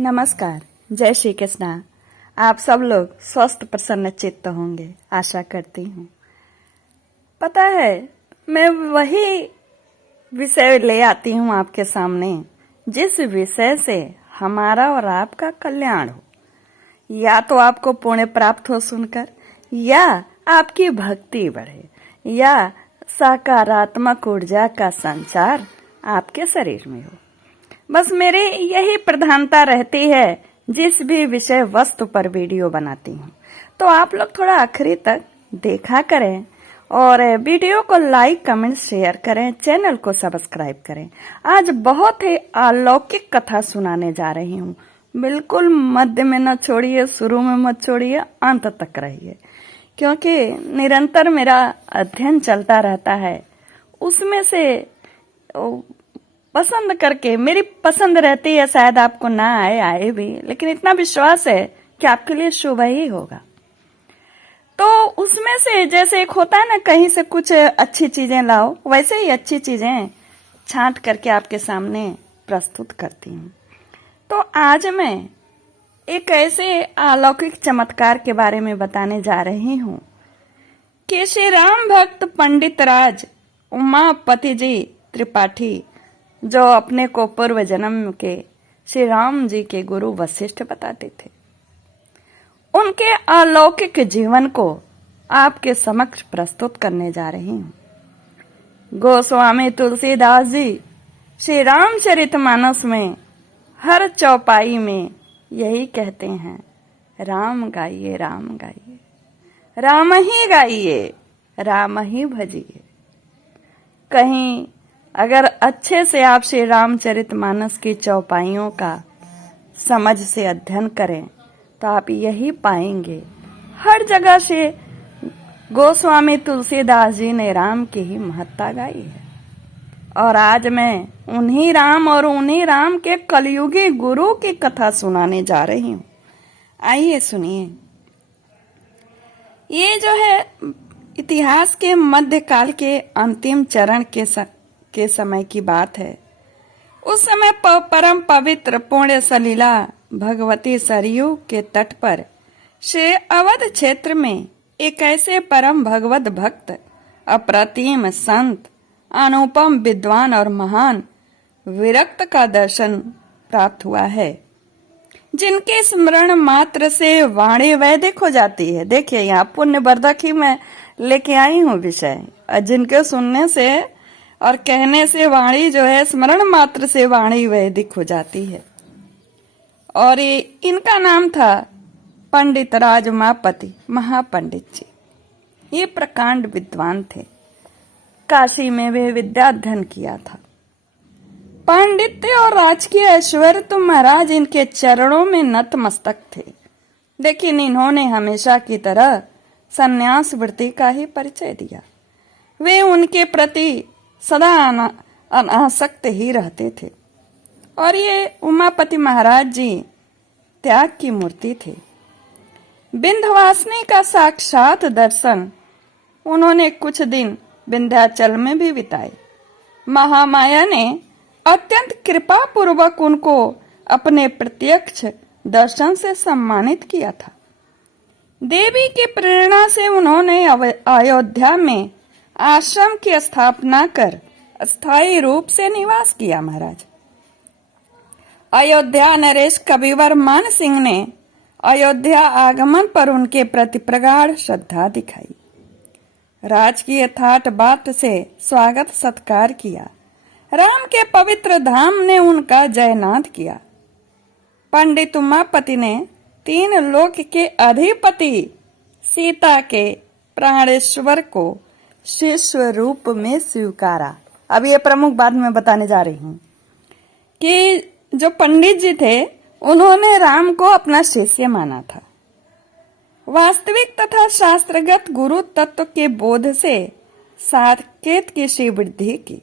नमस्कार, जय श्री कृष्णा। आप सब लोग स्वस्थ प्रसन्न चित्त होंगे, आशा करती हूँ। पता है, मैं वही विषय ले आती हूँ आपके सामने जिस विषय से हमारा और आपका कल्याण हो। या तो आपको पुण्य प्राप्त हो सुनकर, या आपकी भक्ति बढ़े, या सकारात्मक ऊर्जा का संचार आपके शरीर में हो। बस मेरी यही प्रधानता रहती है जिस भी विषय वस्तु पर वीडियो बनाती हूँ। तो आप लोग थोड़ा आखिरी तक देखा करें और वीडियो को लाइक कमेंट शेयर करें, चैनल को सब्सक्राइब करें। आज बहुत ही अलौकिक कथा सुनाने जा रही हूँ। बिल्कुल मध्य में न छोड़िए, शुरू में मत छोड़िए, अंत तक रहिए, क्योंकि निरंतर मेरा अध्ययन चलता रहता है। उसमें से पसंद करके, मेरी पसंद रहती है, शायद आपको ना आए भी, लेकिन इतना विश्वास है कि आपके लिए शुभ ही होगा। तो उसमें से जैसे एक होता है ना, कहीं से कुछ अच्छी चीजें लाओ, वैसे ही अच्छी चीजें छांट करके आपके सामने प्रस्तुत करती हूँ। तो आज मैं एक ऐसे अलौकिक चमत्कार के बारे में बताने जा रही हूँ कि श्री राम भक्त पंडित राज उमापति जी त्रिपाठी, जो अपने को पूर्व जन्म के श्री राम जी के गुरु वशिष्ठ बताते थे, उनके अलौकिक जीवन को आपके समक्ष प्रस्तुत करने जा रही हूँ। गोस्वामी तुलसीदास जी श्री रामचरितमानस में हर चौपाई में यही कहते हैं, राम गाइए, राम गाइए, राम ही गाइए, राम ही भजिए। कहीं अगर अच्छे से आप श्री रामचरितमानस की चौपाइयों का समझ से अध्ययन करें तो आप यही पाएंगे, हर जगह से गोस्वामी तुलसीदास जी ने राम की ही महत्ता गाई है। और आज मैं उन्हीं राम और उन्हीं राम के कलयुगी गुरु की कथा सुनाने जा रही हूँ। आइए सुनिए। ये जो है इतिहास के मध्यकाल के अंतिम चरण के समय की बात है। उस समय परम पवित्र पुण्य सलीला भगवती सरयू के तट पर श्री अवध क्षेत्र में एक ऐसे परम भगवत भक्त, अप्रतिम संत, अनुपम विद्वान और महान विरक्त का दर्शन प्राप्त हुआ है, जिनके स्मरण मात्र से वाणी वैदिक हो जाती है। देखिए, यहाँ पुण्यवर्धक ही मैं लेके आई हूँ विषय, जिनके सुनने से और कहने से वाणी जो है, स्मरण मात्र से वाणी वैदिक हो जाती है। और ये इनका नाम था पंडित राज उमापति महापंडित जी। ये प्रकांड विद्वान थे। काशी में वे विद्या अध्ययन किया था। पांडित्य और राजकीय ऐश्वर्य तो महाराज इनके चरणों में नतमस्तक थे, लेकिन इन्होंने हमेशा की तरह संन्यास वृत्ति का ही परिचय दिया। वे उनके प्रति सदा अनासक्त ही रहते थे। और ये उमापति महाराज जी त्याग की मूर्ति थे। विंध्यवासिनी का साक्षात दर्शन उन्होंने कुछ दिन विंध्याचल में भी बिताए। महामाया ने अत्यंत कृपा पूर्वक उनको अपने प्रत्यक्ष दर्शन से सम्मानित किया था। देवी की प्रेरणा से उन्होंने अयोध्या में आश्रम की स्थापना कर स्थायी रूप से निवास किया। महाराज अयोध्या नरेश कविवर मान सिंह ने अयोध्या आगमन पर उनके प्रति प्रगाढ़ श्रद्धा दिखाई। राजकीय ठाट बाट से स्वागत सत्कार किया। राम के पवित्र धाम ने उनका जयनाद किया। पंडित उमापति ने 3 लोक के अधिपति सीता के प्राणेश्वर को शिष्य रूप में स्वीकारा। अब ये प्रमुख बात मैं बताने जा रही हूँ कि जो पंडित जी थे, उन्होंने राम को अपना शिष्य माना था। वास्तविक तथा शास्त्रगत गुरु तत्व के बोध से साकेत की श्री वृद्धि की।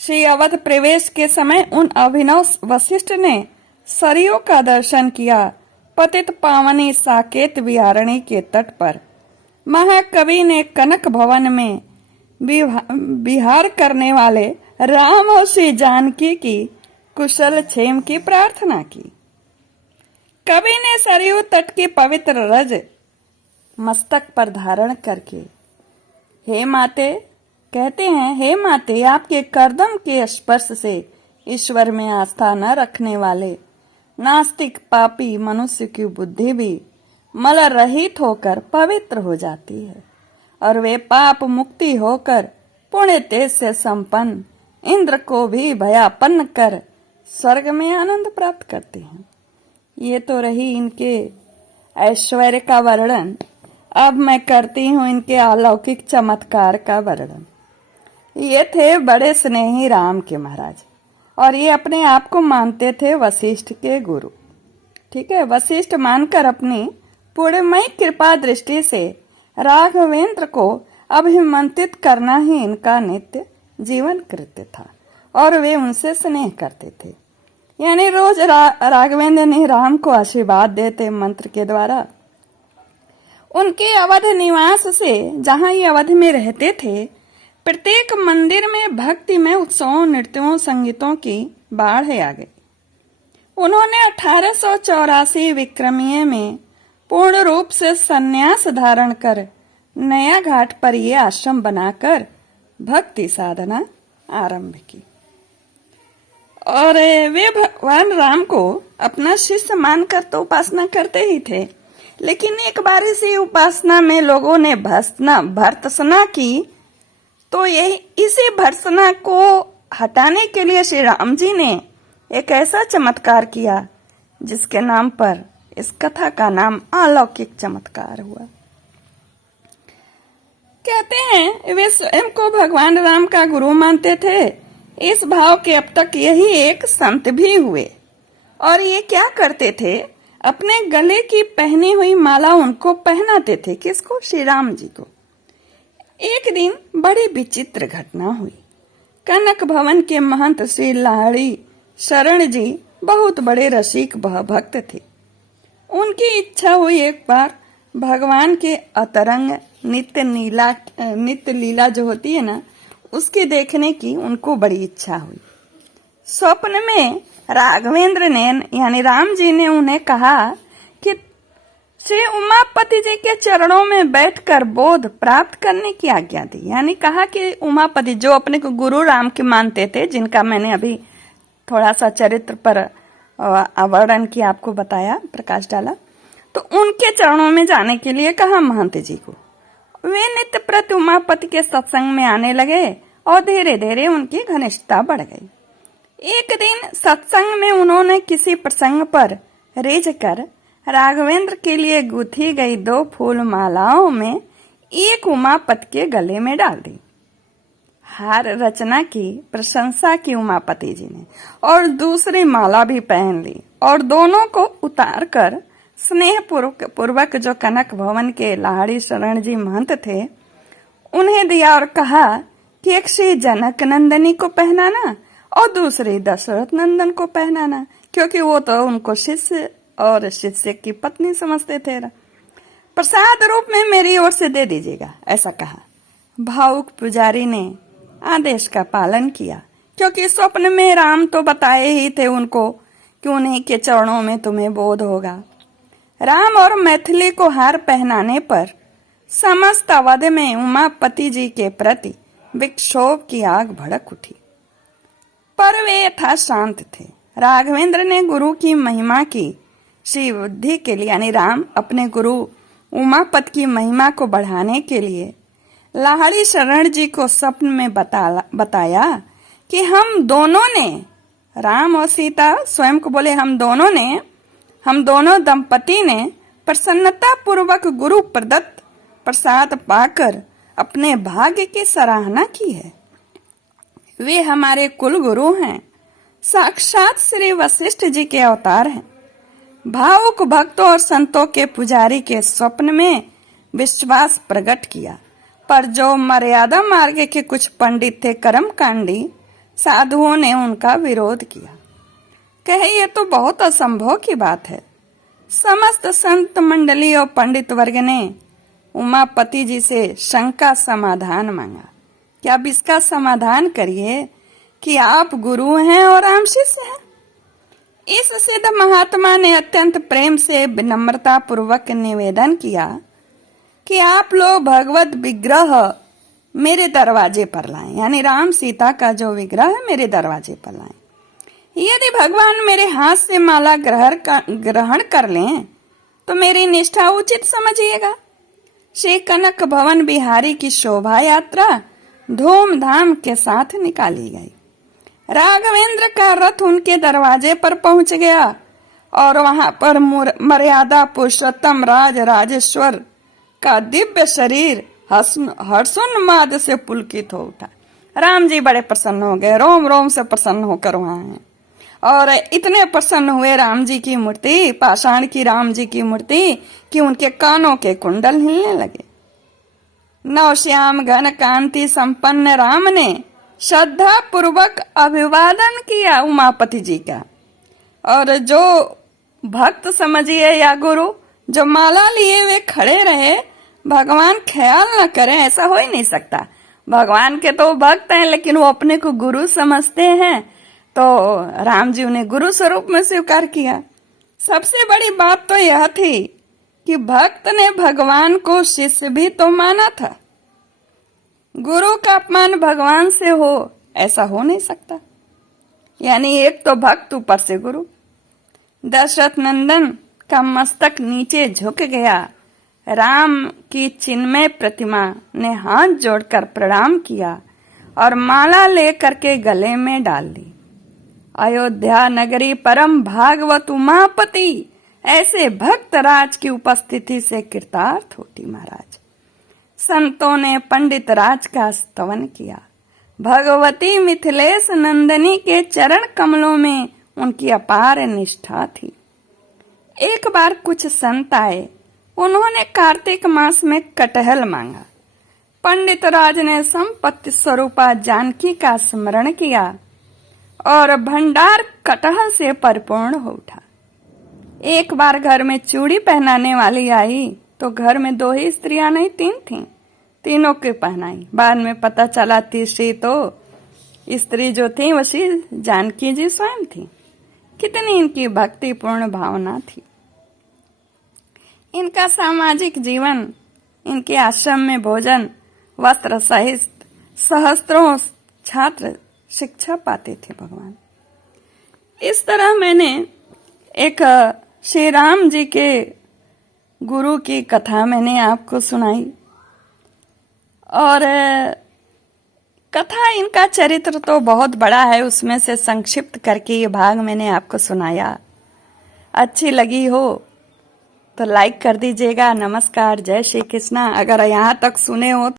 श्री अवध प्रवेश के समय उन अभिनव वशिष्ठ ने सरयू का दर्शन किया। पतित पावनी साकेत विहारणी के तट पर महाकवि ने कनक भवन में विहार करने वाले राम और श्री जानकी की कुशल क्षेम की प्रार्थना की। कवि ने सरयू तट की पवित्र रज मस्तक पर धारण करके, हे माते, कहते हैं, हे माते, आपके करदम के स्पर्श से ईश्वर में आस्था न रखने वाले नास्तिक पापी मनुष्य की बुद्धि भी मल रहित होकर पवित्र हो जाती है और वे पाप मुक्ति होकर पुण्य तेज से संपन्न इंद्र को भी भयापन्न कर स्वर्ग में आनंद प्राप्त करते हैं। ये तो रही इनके ऐश्वर्य का वर्णन। अब मैं करती हूँ इनके अलौकिक चमत्कार का वर्णन। ये थे बड़े स्नेही राम के महाराज और ये अपने आप को मानते थे वशिष्ठ के गुरु। ठीक है, वशिष्ठ मानकर अपनी पूर्णमयी कृपा दृष्टि से राघवेंद्र को अभिमंत्रित करना ही इनका नित्य जीवन कृत्य था और वे उनसे स्नेह करते थे। यानी रोज राघवेंद्र ने राम को आशीर्वाद देते मंत्र के द्वारा। उनके अवध निवास से, जहां ये अवध में रहते थे, प्रत्येक मंदिर में भक्ति में उत्सवों, नृत्यों, संगीतों की बाढ़ आ गई। उन्होंने 1884 विक्रमीय में पूर्ण रूप से संन्यास धारण कर नया घाट पर ये आश्रम बनाकर भक्ति साधना आरंभ की और वे भगवान राम को अपना शिष्य मानकर तो उपासना करते ही थे, लेकिन एक बार इसी उपासना में लोगों ने भर्त्सना की, तो यही इसी भर्त्सना को हटाने के लिए श्री राम जी ने एक ऐसा चमत्कार किया जिसके नाम पर इस कथा का नाम अलौकिक चमत्कार हुआ। कहते हैं वे स्वयं को भगवान राम का गुरु मानते थे। इस भाव के अब तक यही एक संत भी हुए और ये क्या करते थे, अपने गले की पहनी हुई माला उनको पहनाते थे। किसको? श्री राम जी को। एक दिन बड़ी विचित्र घटना हुई। कनक भवन के महंत श्री लाहड़ी शरण जी बहुत बड़े रसिक भक्त थे। उनकी इच्छा हुई एक बार भगवान के अतरंग नित्य लीला जो होती है ना, उसकी देखने की उनको बड़ी इच्छा हुई। स्वप्न में राघवेंद्र ने यानी राम जी ने उन्हें कहा कि श्री उमापति जी के चरणों में बैठकर बोध प्राप्त करने की आज्ञा दी। यानी कहा कि उमापति जो अपने को गुरु राम के मानते थे, जिनका मैंने अभी थोड़ा सा चरित्र पर वर्णन किया, आपको बताया, प्रकाश डाला, तो उनके चरणों में जाने के लिए कहा महंत जी को। वे नित्य प्रति उमापति के सत्संग में आने लगे और धीरे धीरे उनकी घनिष्ठता बढ़ गई। एक दिन सत्संग में उन्होंने किसी प्रसंग पर रिझ कर राघवेंद्र के लिए गुथी गई 2 फूल मालाओं में एक उमापति के गले में डाल दी। हार रचना की प्रशंसा की उमापति जी ने और दूसरी माला भी पहन ली और दोनों को उतार कर स्नेह पूर्वक जो कनक भवन के लाहड़ी शरण जी महंत थे उन्हें दिया और कहा कि एक श्री जनक नंदनी को पहनाना और दूसरी दशरथ नंदन को पहनाना, क्योंकि वो तो उनको शिष्य और शिष्य की पत्नी समझते थे। प्रसाद रूप में मेरी ओर से दे दीजिएगा, ऐसा कहा। भावुक पुजारी ने आदेश का पालन किया, क्योंकि स्वप्न में राम तो बताए ही थे उनको कि उन्हीं के चरणों में तुम्हें बोध होगा। राम और मैथिली को हार पहनाने पर समस्त अवध में उमापति जी के प्रति विक्षोभ की आग भड़क उठी, पर वे यथा शांत थे। राघवेंद्र ने गुरु की महिमा की श्री वृद्धि के लिए, यानी राम अपने गुरु उमापति की महिमा को बढ़ाने के लिए लाहड़ी शरण जी को स्वप्न में बताया कि हम दोनों ने, राम और सीता स्वयं को बोले, हम दोनों दंपति ने प्रसन्नता पूर्वक गुरु प्रदत्त प्रसाद पाकर अपने भाग्य की सराहना की है। वे हमारे कुल गुरु हैं, साक्षात श्री वशिष्ठ जी के अवतार हैं। भावुक भक्तों और संतों के पुजारी के स्वप्न में विश्वास प्रकट किया, पर जो मर्यादा मार्ग के कुछ पंडित थे, कर्मकांडी साधुओं ने उनका विरोध किया। कहे ये तो बहुत असंभव की बात है। समस्त संत मंडली और पंडित वर्ग ने उमापति जी से शंका समाधान मांगा कि आप इसका समाधान करिए कि आप गुरु हैं और हम शिष्य हैं। इस सिद्ध महात्मा ने अत्यंत प्रेम से विनम्रता पूर्वक निवेदन किया कि आप लोग भगवत विग्रह मेरे दरवाजे पर लाएं, यानी राम सीता का जो विग्रह है मेरे दरवाजे पर लाएं। यदि भगवान मेरे हाथ से माला ग्रहण कर लें तो मेरी निष्ठा उचित समझिएगा। श्री कनक भवन बिहारी की शोभा यात्रा धूमधाम के साथ निकाली गई। राघवेंद्र का रथ उनके दरवाजे पर पहुंच गया और वहां पर मर्यादा पुरुषोत्तम राजेश्वर का दिव्य शरीर हर्षोन्माद से पुलकित हो उठा। राम जी बड़े प्रसन्न हो गए, रोम रोम से प्रसन्न होकर वहां हैं। और इतने प्रसन्न हुए राम जी की मूर्ति, पाषाण की राम जी की मूर्ति, कि उनके कानों के कुंडल हिलने लगे। नवश्याम घन कांति संपन्न राम ने श्रद्धा पूर्वक अभिवादन किया उमापति जी का। और जो भक्त समझिए या गुरु जो माला लिए वे खड़े रहे, भगवान ख्याल न करें, ऐसा हो ही नहीं सकता। भगवान के तो भक्त हैं लेकिन वो अपने को गुरु समझते हैं, तो राम जी उन्हें गुरु स्वरूप में स्वीकार किया। सबसे बड़ी बात तो यह थी कि भक्त ने भगवान को शिष्य भी तो माना था। गुरु का अपमान भगवान से हो ऐसा हो नहीं सकता, यानी एक तो भक्त ऊपर से गुरु। दशरथ नंदन का मस्तक नीचे झुक गया। राम की चिन्मय प्रतिमा ने हाथ जोड़कर प्रणाम किया और माला लेकर के गले में डाल ली। अयोध्या नगरी परम भागवत उमापति ऐसे भक्त राज की उपस्थिति से कृतार्थ होती। महाराज संतों ने पंडित राज का स्तवन किया। भगवती मिथिलेश नंदिनी के चरण कमलों में उनकी अपार निष्ठा थी। एक बार कुछ संत आए, उन्होंने कार्तिक मास में कटहल मांगा। पंडित राज ने संपत्ति स्वरूपा जानकी का स्मरण किया और भंडार कटहल से परिपूर्ण हो उठा। एक बार घर में चूड़ी पहनाने वाली आई तो घर में 2 ही स्त्रियां नहीं 3 थीं, तीनों के पहनाई। बाद में पता चला तीसरी तो स्त्री जो थी वही जानकी जी स्वयं थी। कितनी इनकी भक्तिपूर्ण भावना थी। इनका सामाजिक जीवन, इनके आश्रम में भोजन, वस्त्र सहित सहस्त्रों छात्र शिक्षा पाते थे भगवान। इस तरह मैंने एक श्री राम जी के गुरु की कथा मैंने आपको सुनाई और कथा, इनका चरित्र तो बहुत बड़ा है, उसमें से संक्षिप्त करके ये भाग मैंने आपको सुनाया। अच्छी लगी हो तो लाइक कर दीजिएगा। नमस्कार, जय श्री कृष्णा। अगर यहाँ तक सुने हो